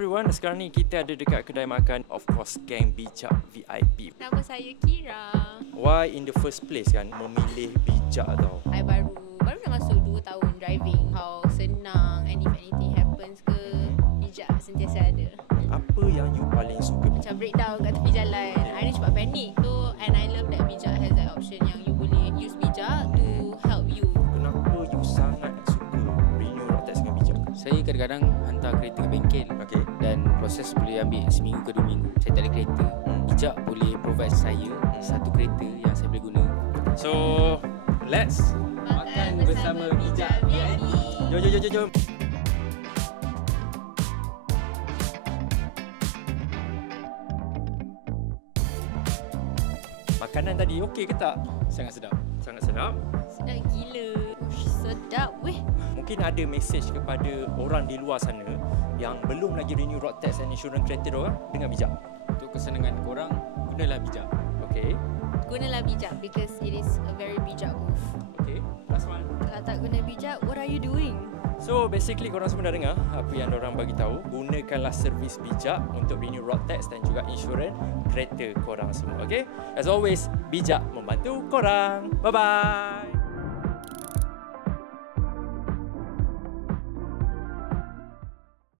everyone, sekarang ni kita ada dekat kedai makan, of course, Geng Bijak VIP. Nama saya Kira. Why in the first place kan memilih Bijak tau? I baru nak masuk 2 tahun driving. How senang, and if anything happens ke, Bijak sentiasa ada. Apa yang you paling suka? Macam breakdown kat tepi jalan, I ni cepat panik. So, and I love that Bijak has that option yang you boleh use Bijak to help you. Kenapa you sangat suka renew road tax dengan Bijak? Saya kadang-kadang hantar kereta ke bengkel, Okay. dan proses boleh ambil seminggu ke 2 minggu. Saya tak ada kereta. Bijak boleh provide saya satu kereta yang saya boleh guna. So, let's Makan bersama Bijak VIP. jom. Makanan tadi okey ke tak? Sangat sedap. Sangat sedap. Sedap gila. Ush, sedap weh. Mungkin ada mesej kepada orang di luar sana yang belum lagi renew road tax and insurance kereta diorang dengan Bijak. Untuk kesenangan korang, gunalah Bijak. Okay. Gunalah Bijak because it is a very Bijak move. Okay. Last one. Kalau tak guna Bijak, what are you doing? So basically korang semua dah dengar apa yang diorang bagi tahu. Gunakanlah servis Bijak untuk renew road tax dan juga insurans kereta korang semua. Okay. As always, Bijak membantu korang. Bye bye.